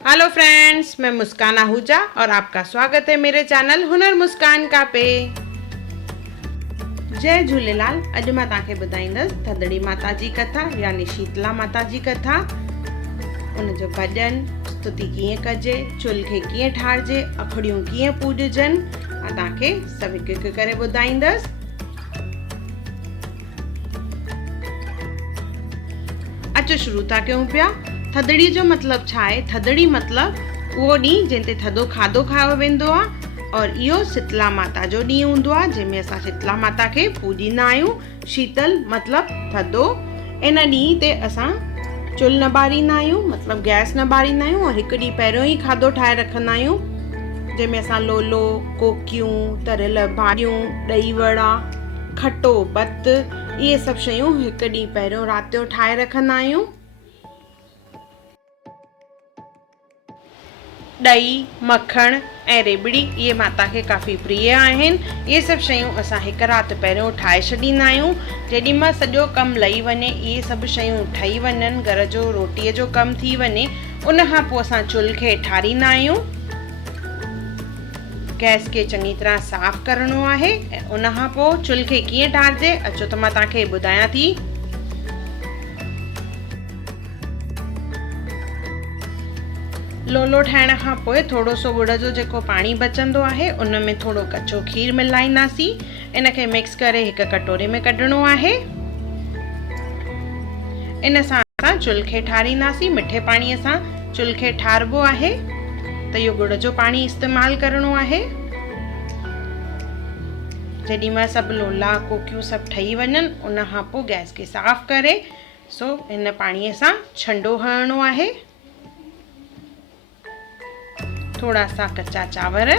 Hello friends, मैं मुस्कान आहूजा और आपका स्वागत है मेरे चैनल हुनर मुस्कान का पे। जय झूलेलाल। अॼु मां तव्हांखे ॿुधाईंदसि थदड़ी माता जी कथा यानी शीतला माता जी कथा। उनजो भॼन स्तुति कीअं कजे, चुल्ह खे कीअं ठाहिजे, अखड़ियूं कीअं पूॼजनि, मां तव्हांखे सभु हिकु हिकु करे ॿुधाईंदसि। अचो शुरू था कयूं पिया। थदड़ी जो मतिलबु छा आहे? थदड़ी मतिलबु उहो ॾींहुं जंहिं ते थधो खाधो खायो वेंदो आहे और इहो शीतला माता जो ॾींहुं हूंदो आहे जंहिंमें असां शीतला माता खे पूॼींदा आहियूं। शीतल मतिलबु थधो। इन ॾींहं ते असां चुल्ह न ॿारींदा आहियूं, मतिलबु गैस न ॿारींदा आहियूं और हिकु ॾींहुं पहिरियों ई खाधो ठाहे रखंदा आहियूं जंहिंमें असां लोलो, कोकियूं, तरियल भाॼियूं, ॾही वड़ा, खटो भत, इहे सभु शयूं हिकु ॾींहुं पहिरियों राति जो ठाहे रखंदा आहियूं। ॾही, मखण ऐं रेबड़ी इहे माता खे काफ़ी प्रिय आहिनि। इहे सभु शयूं असां हिकु राति पहिरियों ठाहे छॾींदा आहियूं। जेॾीमहिल सॼो कमु लही वञे, इहे सभु शयूं ठही वञनि, घर जो रोटीअ जो कमु थी वञे, उनखां पोइ असां चुल्ह खे ठारींदा आहियूं। गैस खे चङी तरह साफ़ करणो आहे ऐं उनखां पोइ चुल्ह खे कीअं ठाहिजे अचो त मां तव्हांखे ॿुधायां थी। लोलो ठाहिण खां पोइ थोरो सो गुड़ जो जेको पाणी बचंदो आहे उन में थोरो कचो खीर मिलाईंदासीं। इनखे मिक्स करे हिकु कटोरे में कढणो आहे। इन सां असां चुल्ह खे ठारींदासीं। मिठे पाणीअ सां चुल्ह खे ठारिबो आहे त इहो गुड़ जो पाणी इस्तेमालु करणो आहे। जेॾीमहिल सभु लोला कोकियूं सभु ठही वञनि उनखां पोइ गैस खे साफ़ करे हिन पाणीअ सां छंडो हणणो आहे। थोड़ा सा कच्चा चांवर ऐं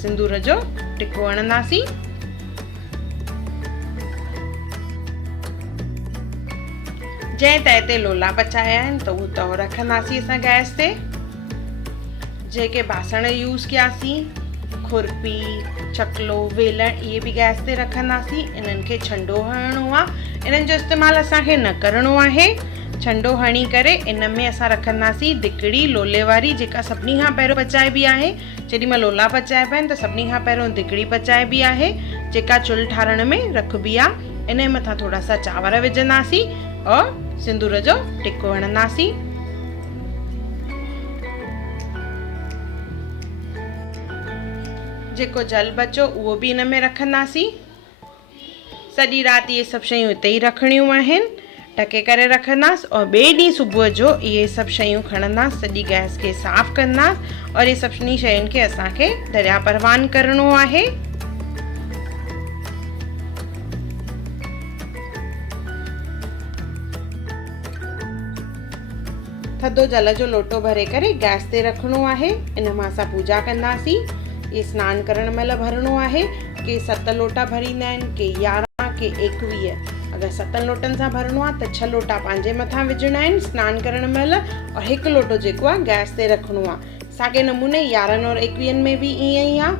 सिंदूर जो टिको हणंदासीं। जंहिं तए ते लोला पचाया आहिनि त उहो तओ रखंदासीं असां गैस ते। जेके बासण यूज़ कयासीं, खुरपी, चकलो, वेलण, इहे बि गैस ते रखंदासीं। इन्हनि खे छंडो हणणो आहे। इन्हनि जो इस्तेमालु असांखे न करणो आहे। छंडो हणी करे इन में असां रखंदासीं दिकड़ी लोले वारी, जेका सभिनी खां पहिरियों पचाइबी आहे। जेॾीमहिल लोला पचाइबा आहिनि त सभिनी खां पहिरियों दिकड़ी पचाइबी आहे, जेका चुल्ह ठारण में रखबी आहे। इन मथां थोरा सा चांवर विझंदासीं और सिंदूर जो टिको हणंदासीं। जेको जल बचो उहो बि इन में रखंदासीं। सॼी राति इहे सभु शयूं हिते ई रखणियूं आहिनि। ढके करे रखंदासीं और ॿिए ॾींहुं सुबुह जो इहे सभु शयूं खणंदासीं, सॼी गैस खे साफ़ कंदासीं और इहे सभिनी शयुनि खे असांखे दरिया परवान करणो आहे। थधो जल जो लोटो भरे करे गैस ते रखणो आहे। इन मां असां पूजा कंदासीं। इहे सनानु करण महिल भरणो आहे। के 7 लोटा भरींदा आहिनि, के 11, के 21। अगरि 7 लोटनि सां भरणो आहे त 6 लोटा पंहिंजे मथां विझणा आहिनि सनानु करण महिल और हिकु लोटो जेको आहे गैस ते रखणो आहे। साॻे नमूने 11 और 21 में बि ईअं ई आहे।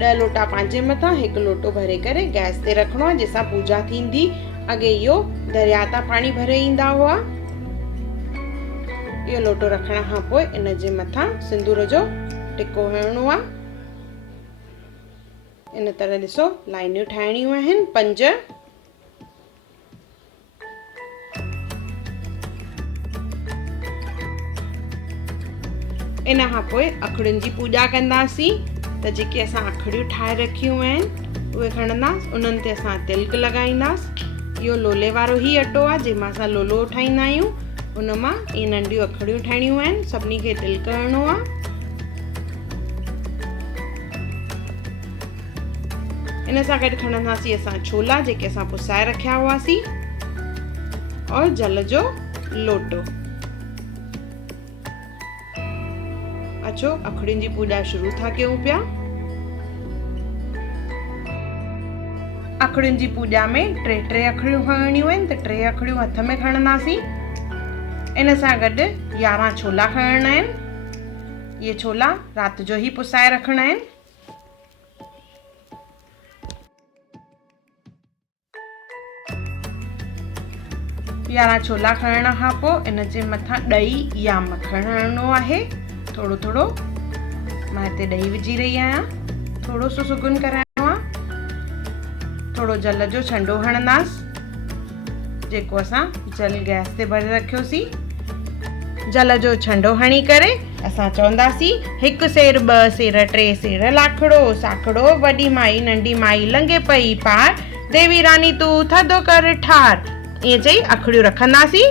10 लोटा पंहिंजे मथां, हिकु लोटो भरे करे गैस ते रखणो आहे जंहिंसां पूजा थींदी। अॻे इहो दरिया तां पाणी भरे ईंदा हुआ। इहो लोटो रखण खां पोइ इन जे मथां सिंदूर जो टिको हणणो आहे। इन तरह ॾिसो लाइनियूं ठाहिणियूं आहिनि 5। इन खां पोइ अखड़ियुनि जी पूॼा कंदासीं। त जेके असां अखड़ियूं ठाहे रखियूं आहिनि उहे खणंदासीं। उन्हनि ते असां तिलक लॻाईंदासीं। इहो लोले वारो ई अटो आहे जंहिंमां असां लोलो ठाहींदा आहियूं। उन मां इहे नंढियूं अखड़ियूं ठाहिणियूं आहिनि। सभिनी खे तिलक हणणो आहे। इन सां गॾु खणंदासीं असां छोला जेके असां पुसाए रखिया हुआसीं और जल जो लोटो। अचो अखड़ियुनि जी पूॼा शुरू था कयूं पिया। अखड़ियुनि जी पूॼा में 3 अखड़ियूं खणणियूं आहिनि त 3 अखड़ियूं हथ में खणंदासीं। इन सां गॾु 11 छोला खणणा आहिनि। इहे छोला राति जो ई पुसाए रखणा आहिनि। 11 छोला खणण खां पोइ इन जे मथां ॾही या मखण हणणो आहे। थोरो थोरो मां हिते ॾही विझी रही आहियां। थोरो सो सुगुन कराइणो आहे। थोरो जल जो छंडो हणंदासीं जेको असां जल गैस ते भरे रखियोसीं। जल जो छंडो हणी करे असां चवंदासीं 1 सेर 2 सेर 3 सेर लाखड़ो साखड़ो वॾी माई नंढी माई लंघे पई पार देवी रानी तू थधो कर ठार। ईअं चई अखड़ियूं रखंदासीं।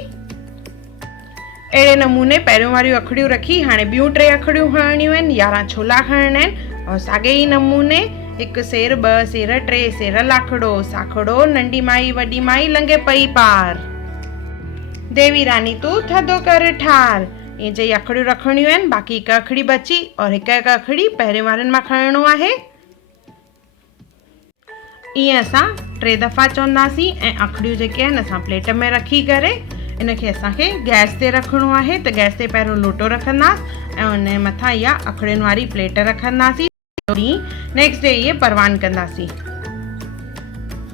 अहिड़े नमूने पहिरियों वारियूं अखड़ियूं रखी हाणे ॿियूं 3 अखड़ियूं हणणियूं आहिनि। 11 छोला खणणा आहिनि और साॻे ई नमूने 1 सेर 2 सेर 3 सेर लाखड़ो साखड़ो नंढी माई वॾी माई लंघे पई पार देवी रानी तू थधो कर ठार। ईअं चई अखड़ियूं रखणियूं आहिनि। बाक़ी 1 अखड़ी बची और 1 अखड़ी पहिरें वारनि मां खणणो आहे। ईअं असां 3 दफ़ा चवंदासीं ऐं अखड़ियूं जेके आहिनि असां प्लेट में रखी करे इनखे असांखे गैस ते रखणो आहे। त गैस ते पहिरियों लोटो रखंदासीं ऐं उन जे मथां इहा अखड़ियुनि वारी प्लेट रखंदासीं। नेक्स्ट डे इहे परवान कंदासीं।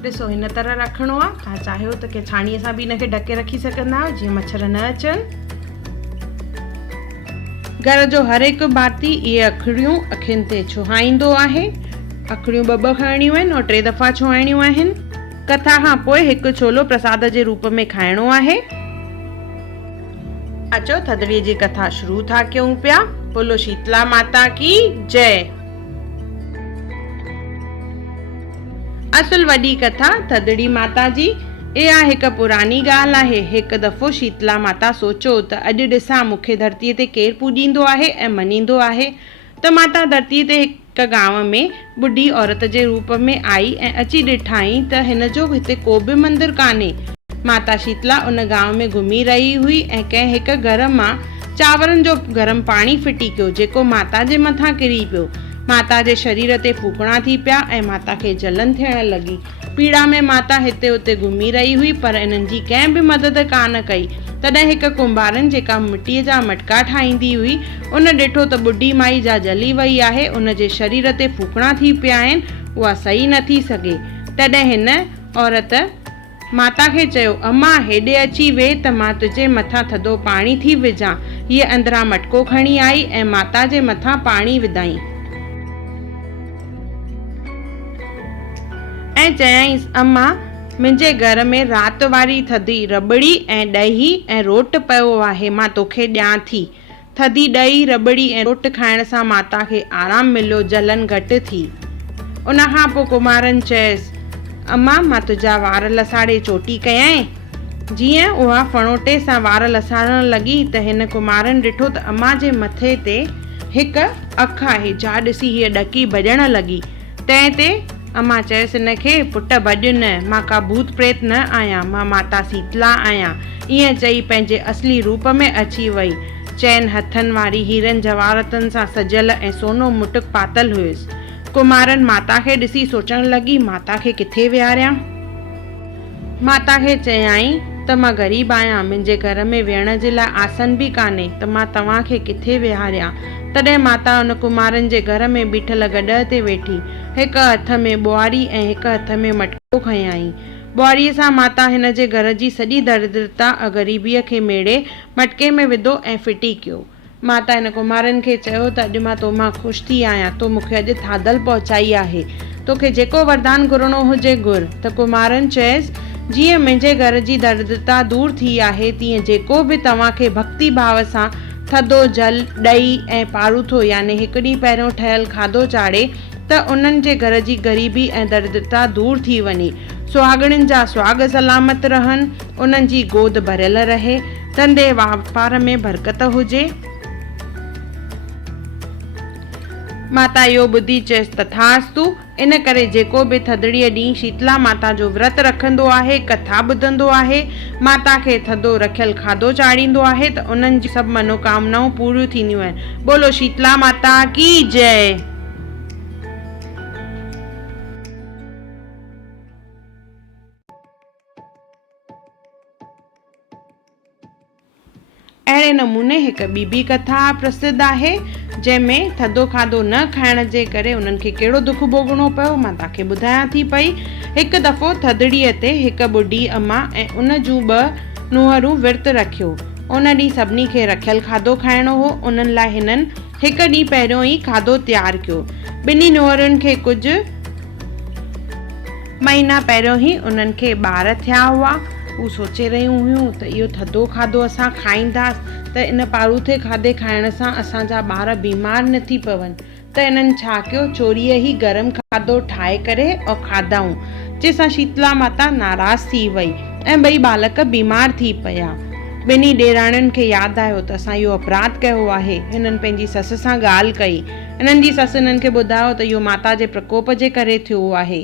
ॾिसो हिन तरह रखणो आहे। तव्हां चाहियो त की छाणीअ सां बि हिनखे ढके रखी सघंदा आहियो जीअं मच्छर न अचनि। घर जो हर हिकु भाती इहे अखड़ियूं अखियुनि ते छुहाईंदो आहे। अखड़ियूं 2 खणणियूं आहिनि और 3 दफ़ा छुहाइणियूं आहिनि। कथा खां पोइ 1 छोलो प्रसाद जे रूप में खाइणो आहे। अचो थदड़ीअ जी कथा शुरू था कयूं पिया। बोलो शीतला माता की जय। असुल वॾी कथा थदड़ी माता जी। इहा हिकु पुरानी ॻाल्हि आहे। हिकु दफ़ो शीतला माता सोचियो त अॼु ॾिसां मूंखे धरतीअ ते केरु पूॼींदो आहे ऐं मञींदो आहे। त माता धरतीअ ते हिकु गांव में ॿुढी औरत जे रूप में आई ऐं अची ॾिठाई त हिन जो हिते को बि मंदिर कान्हे। माता शीतला उन गांव में घुमी रही हुई ऐं कंहिं हिकु घर मां चांवरनि जो गरम पाणी फिटी कयो जेको माता जे मथां किरी पियो। माता जे शरीर ते फूकणा थी पिया ऐं माता खे जलन थियण लॻी। पीड़ा में माता हिते उते घुमी रही हुई पर इन्हनि जी कंहिं बि मदद कान कई। तॾहिं हिकु कुंभारनि जेका मिटीअ जा मटका ठाहींदी हुई उन ॾिठो त ॿुढी माई जा जली वई आहे। उन जे शरीर ते फूकणा थी पिया आहिनि। उहा सही न थी सघे। तॾहिं हिन औरत माता खे चयो अम्मा हेॾे अची वेह त मां तुंहिंजे मथां थधो पाणी थी विझां। हीअ अंदरां मटको खणी आई ऐं माता जे मथां पाणी विधाई ऐं चयाईंसि अम्मा मुंहिंजे घर में राति वारी थधी रबड़ी ऐं ॾही ऐं रोट पियो आहे। मां तोखे ॾियां थी। थधी ॾही रबड़ी ऐं रोट खाइण सां माता खे आराम मिलियो जलन घटि थी। उन खां पोइ कुमारनि चयसि अम्मा मां तुंहिंजा वार लसाड़े चोटी कयां। जीअं उहा फणोटे सां वार लसाड़ण लॻी त हिन कुमारनि ॾिठो त अम्मा जे मथे ते हिकु अखि आहे। जा ॾिसी हीअ ॾकी भॼण लॻी। तंहिं ते अम्मा चयसि हिनखे पुट भॼ न, मां का भूत प्रेत न आहियां, मां माता शीतला आहियां। ईअं चई पंहिंजे असली रूप में अची वई। चइनि हथनि वारी हीरनि जवाहरातनि सां सजियल ऐं सोनो मुटुक पातल हुयुसि। कुमारनि माता खे ॾिसी सोचण लॻी माता खे किथे विहारियां। माता खे चयाईं त मां ग़रीब आहियां। मुंहिंजे घर में वेहण जे लाइ आसन बि कान्हे त मां तव्हांखे किथे विहारियां। तॾहिं माता उन कुमारनि जे घर में बीठल गॾ ते वेठी हिकु हथ में ॿुआरी ऐं हिकु हथ में मटको खयाईं। ॿुआरीअ सां माता हिन जे घर जी सॼी दरिद्रता ऐं ग़रीबीअ खे मेड़े मटके में विधो ऐं फिटी कयो। माता हिन कुमारनि खे चयो त अॼु मां तोमां ख़ुशि थी आहियां। तो मूंखे अॼु थाधल पहुचाई आहे। तोखे जेको वरदान घुरणो हुजे घुर। त कुमारनि चयसि जीअं मुंहिंजे घर जी दरिद्रता दूर थी आहे तीअं जेको बि तव्हांखे भक्ति भाव सां थधो जल ॾही ऐं पारूथो यानी हिकु ॾींहुं पहिरियों ठहियल खाधो चाढ़े त उन्हनि जे घर जी ग़रीबी ऐं दरिद्रता दूर थी वञे। सुहागणियुनि जा सुहाग सलामत रहनि, उन्हनि जी गोद भरियल रहे, धंधे वापार में बरकत हुजे। माता इहो ॿुधी चयसि तथास्तु। इन करे जेको बि थदड़ीअ ॾींहुं शीतला माता जो व्रत रखंदो आहे, कथा ॿुधंदो आहे, माता खे थधो रखियल खाधो चाढ़ींदो आहे त उन्हनि जी सभु मनोकामनाऊं पूरियूं थींदियूं आहिनि। बोलो शीतला माता की जय। अहिड़े नमूने हिकु ॿी बि कथा प्रसिद्ध आहे जंहिंमें थधो खाधो न खाइण जे करे उन्हनि खे कहिड़ो दुख भोगणो पियो। मां तव्हांखे ॿुधायां थी पई। हिकु दफ़ो थदड़ीअ ते हिकु ॿुढी अम्मा ऐं उन जूं 2 नुंहरूं विर्त रखियो। उन ॾींहुं सभिनी खे रखियल खाधो खाइणो हो। उन्हनि लाइ हिननि हिकु ॾींहुं पहिरियों ई खाधो तयारु कयो। ॿिन्ही नुंहरुनि खे कुझु महीना पहिरियों ई उन्हनि खे ॿार थिया हुआ। हू सोचे रहियूं हुयूं त इहो थधो खाधो असां खाईंदासीं त इन पारूथे खाधे खाइण सां असांजा ॿार बीमार न थी पवनि। त इन्हनि छा कयो, चोरीअ ई गरम खाधो ठाहे करे और खाधाऊं, जंहिंसां शीतला माता नाराज़ थी वई ऐं ॿई बालक बीमार थी पिया। ॿिन्ही ॾेराणियुनि खे यादि आयो त असां इहो अपराध कयो आहे। हिननि पंहिंजी ससु सां ॻाल्हि कई। हिननि जी ससु हिननि खे ॿुधायो त इहो माता जे प्रकोप जे करे थियो आहे।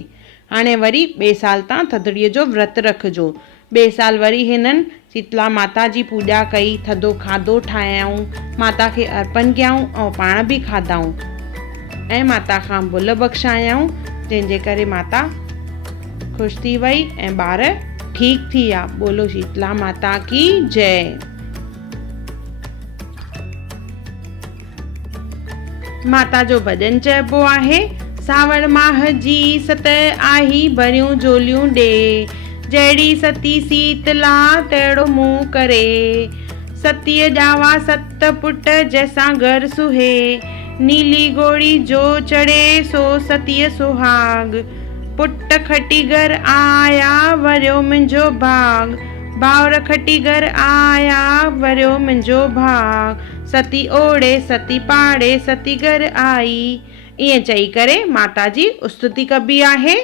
हाणे वरी ॿिए साल तां थधिड़ीअ जो विर्त रखिजो। ॿिए साल वरी हिननि शीतला माता जी पूॼा कई, थधो खाधो ठाहियाऊं, माता खे अर्पण कयाऊं ऐं पाण बि खाधाऊं ऐं माता खां भुल बख़्शायाऊं, जंहिंजे करे माता ख़ुशि थी वई ऐं ॿार ठीक थी विया। बोलो शीतला माता की जय। माता जो भॼन चइबो आहे। सावण माह जी सत आई भरियूं झोलियूं ॾे, जहिड़ी सती शीतला तहिड़ो मुंहुं करे, सतीअ ॼावा सत पुट जैसां घर सुहे, नीली घोड़ी जो चढ़े सो सतीअ सुहाग, पुट खटी घर आया वरियो मुंहिंजो भाग, भाउर खटी घर आया वरियो मुंहिंजो भाग, सती ओढ़े सती पाड़े सती घर आई। ईअं चई करे माता जी स्तुति कबी आहे।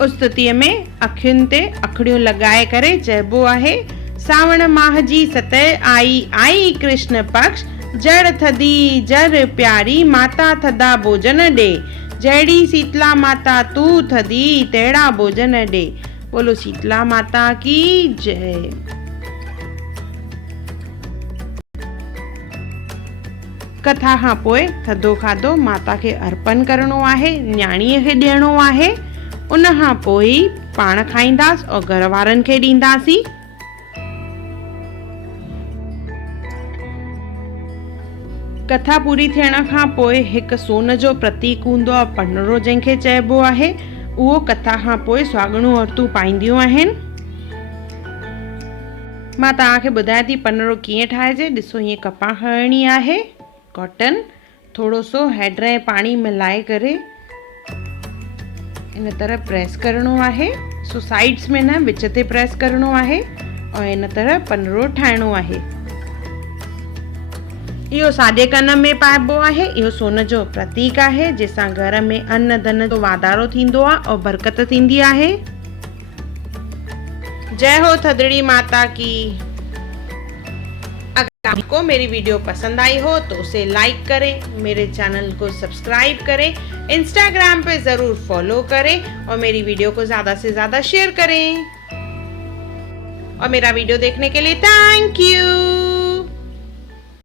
स्तुतिअ में अखियुनि ते अखड़ियूं लॻाए करे चइबो आहे। सावण माह जी सत आई आई कृष्ण पक्ष, जड़ थदी जर प्यारी माता थदा भोजन ॾे, जहिड़ी शीतला माता तू थदी तहिड़ा भोजन ॾे। बोलो शीतला माता की जय। कथा खां पोइ थधो खाधो माता खे अर्पण करणो आहे, न्याणीअ खे ॾियणो आहे। उन खां पोइ पाण खाईंदासीं और घर वारनि खे ॾींदासीं। कथा पूरी थियण खां पोइ हिकु सोन जो प्रतीक हूंदो आहे, पनरो जंहिंखे चइबो आहे। उहो कथा खां पोइ सुहागणूं औरतूं पाईंदियूं आहिनि। मां तव्हांखे ॿुधायां थी पनरो कीअं ठाहिजे। ॾिसो, हीअं कपा खणणी आहे, कॉटन, थोरो सो हैड ऐं पाणी मिलाए करे इन तरह प्रेस करणो आहे। सो साइड्स में न, विच ते प्रेस करणो आहे और इन तरह पनरो ठाहिणो आहे। इहो साॼे कन में पाइबो आहे। इहो सोन जो प्रतीक आहे, जंहिंसां घर में अन्न धन जो वाधारो थींदो आहे और बरकत थींदी आहे। जय हो थदड़ी माता की। अगर आपको मेरी वीडियो पसंद आई हो तो उसे लाइक करें, मेरे चैनल को सब्सक्राइब करें, इंस्टाग्राम पे ज़रूर फॉलो करें और मेरी वीडियो को ज़्यादा से ज़्यादा शेयर करें। और मेरा वीडियो देखने के लिए थैंक यू।